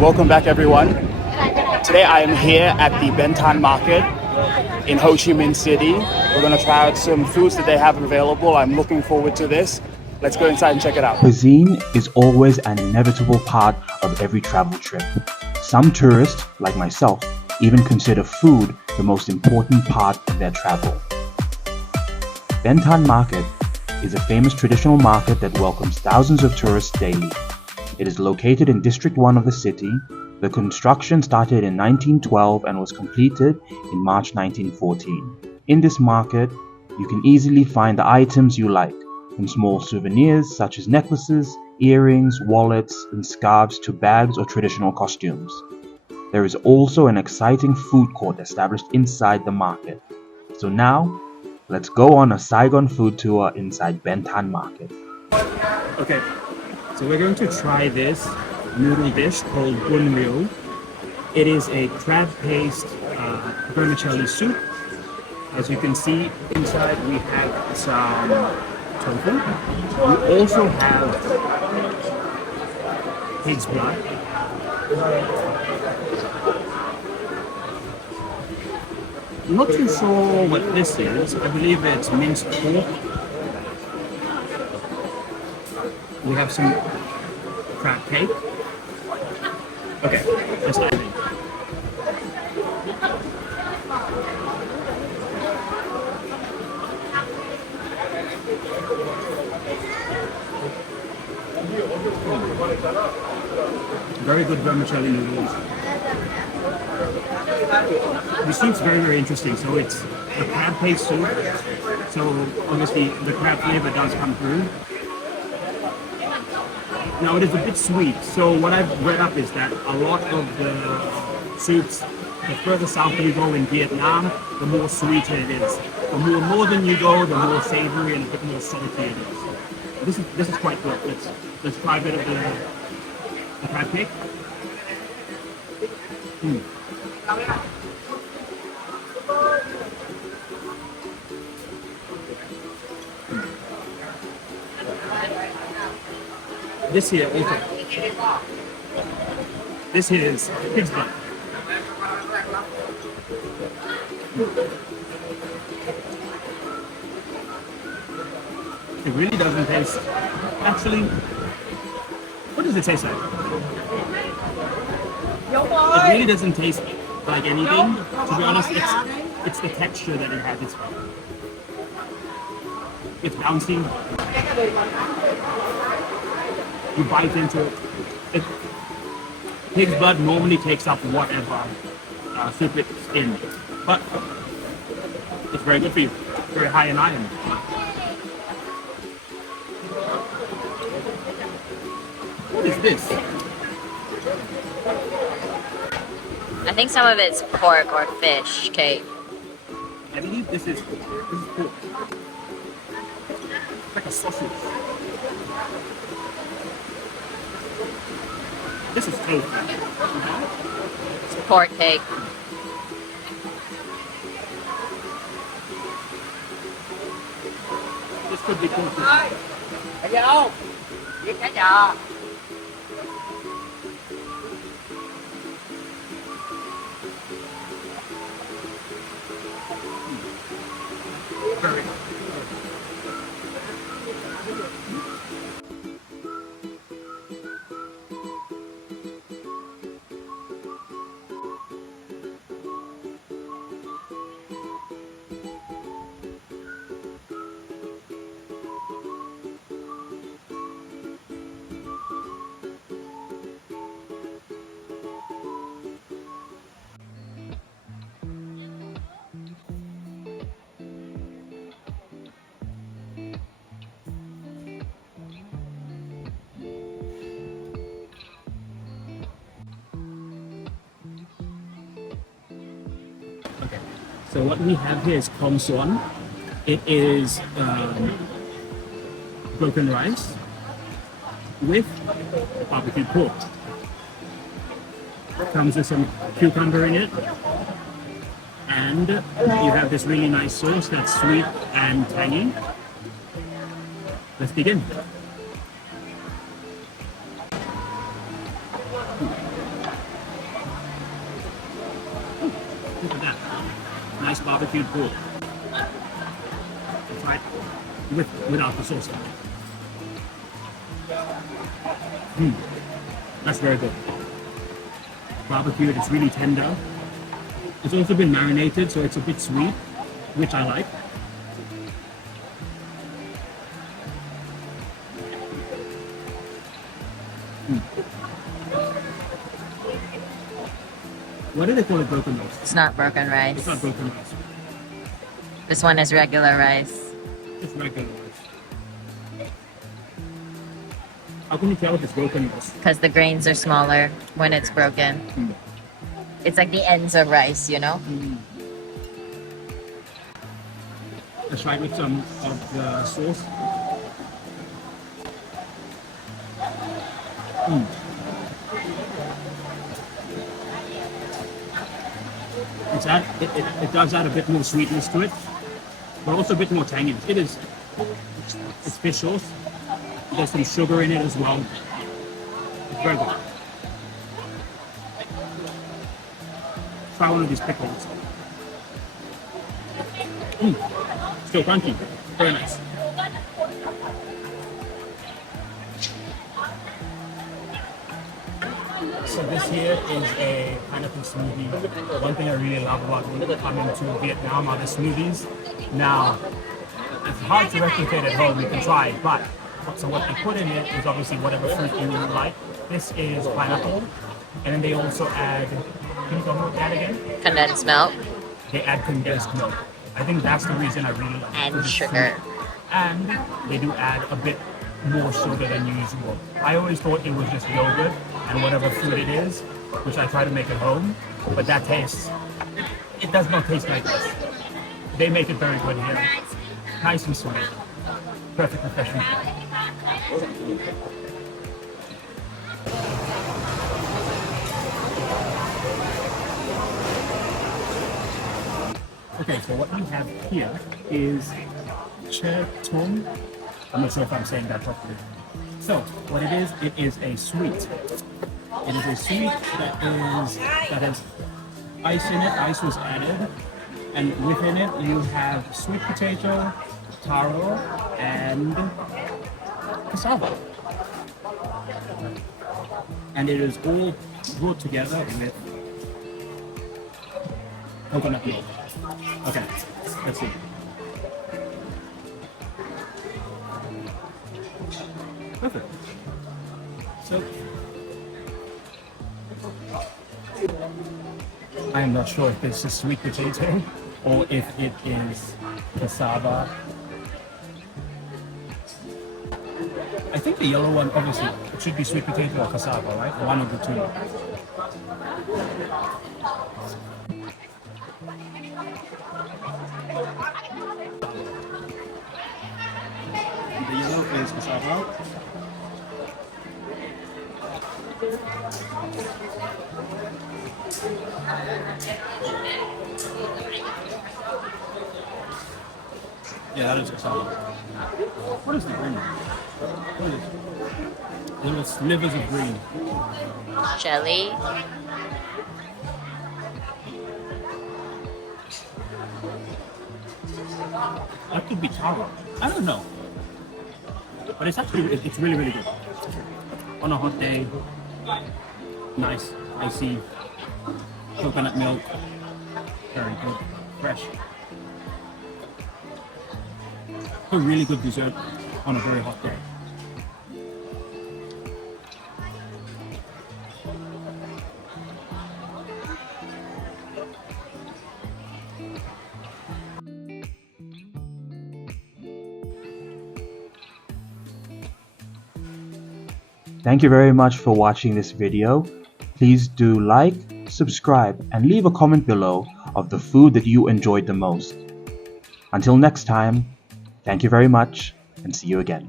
Welcome back, everyone. Today I am here at the Ben Thanh Market in Ho Chi Minh City. We're going to try out some foods that they have available. I'm looking forward to this. Let's go inside and check it out. Cuisine is always an inevitable part of every travel trip. Some tourists, like myself, even consider food the most important part of their travel. Ben Thanh Market is a famous traditional market that welcomes thousands of tourists daily. It is located in District 1 of the city. The construction started in 1912 and was completed in March 1914. In this market, you can easily find the items you like, from small souvenirs such as necklaces, earrings, wallets, and scarves to bags or traditional costumes. There is also an exciting food court established inside the market. So now, let's go on a Saigon food tour inside Ben Thanh Market. Okay, so we're going to try this noodle dish called Rieu. It is a crab paste vermicelli soup. As you can see, inside we have some tofu. We also have pig's blood. I'm not too sure what this is. I believe it's minced pork. We have some crab cake. Okay, let's dive in. Very good vermicelli noodles. The soup's very, very interesting. So it's a crab paste soup. So obviously the crab flavor does come through. Now it is a bit sweet. So what I've read up is that a lot of the soups, the further south you go in Vietnam, the more sweeter it is. The more northern you go, the more savory and a bit more salty it is. This is quite good. Let's try a bit of the crab cake. This here also. This here is pig's blood. It really doesn't taste. Actually, what does it taste like? It really doesn't taste like anything. To be honest, it's the texture that it has. It's bouncing. You bite into it. Pig's blood normally takes up whatever soup it's in, but it's very good for you. Very high in iron. What is this? I think some of it's pork or fish cake. I believe this is pork. It's like a sausage. This is tofu. It's pork cake. This could be tofu. Very good. Okay, so what we have here is Suon. It is broken rice with barbecue pork. Comes with some cucumber in it, and you have this really nice sauce that's sweet and tangy. Let's begin. nice barbecued pork. That's right. Without the sauce. That's very good. Barbecued, it's really tender. It's also been marinated, so it's a bit sweet, which I like. What do they call it, broken rice? It's not broken rice. It's not broken rice. This one is regular rice. It's regular rice. How can you tell if it's broken rice? Because the grains are smaller when it's broken. It's like the ends of rice, you know? Let's try it with some of the sauce. It does add a bit more sweetness to it, but also a bit more tanginess. It's fish sauce. There's some sugar in it as well. It's very good. Try one of these pickles. Still crunchy. Very nice. So this here is a pineapple smoothie. One thing I really love about coming to Vietnam are the smoothies. Now, it's hard to replicate at home. You can try, but so what they put in it is obviously whatever fruit you like. This is pineapple, and then they also add. Can you tell me what they add again? Condensed milk. They add condensed milk. I think that's the reason I really like it. And sugar. And they do add a bit more sugar than usual. I always thought it was just yogurt and whatever fruit it is, which I try to make at home, but that tastes, it does not taste like this. They make it very good here. Nice and sweet. Perfect refreshment. Okay, so what we have here is Thung. I'm not sure if I'm saying that properly. So, what it is a sweet. It is a sweet that has ice in it. Ice was added, and within it you have sweet potato, taro, and cassava. And it is all brought together with coconut milk. Okay, let's see. Perfect. So, I am not sure if this is sweet potato or if it is cassava. I think the yellow one, obviously, it should be sweet potato or cassava, right? One of the two. The yellow is cassava. Yeah, that is cassava. What is the green? What is it? Little slivers of green. Jelly. That could be taro. I don't know. But it's actually, it's really, really good. On a hot day, nice, icy, coconut milk, very good, fresh. A really good dessert on a very hot day. Thank you very much for watching this video. Please do like, subscribe, and leave a comment below of the food that you enjoyed the most. Until next time, thank you very much and see you again.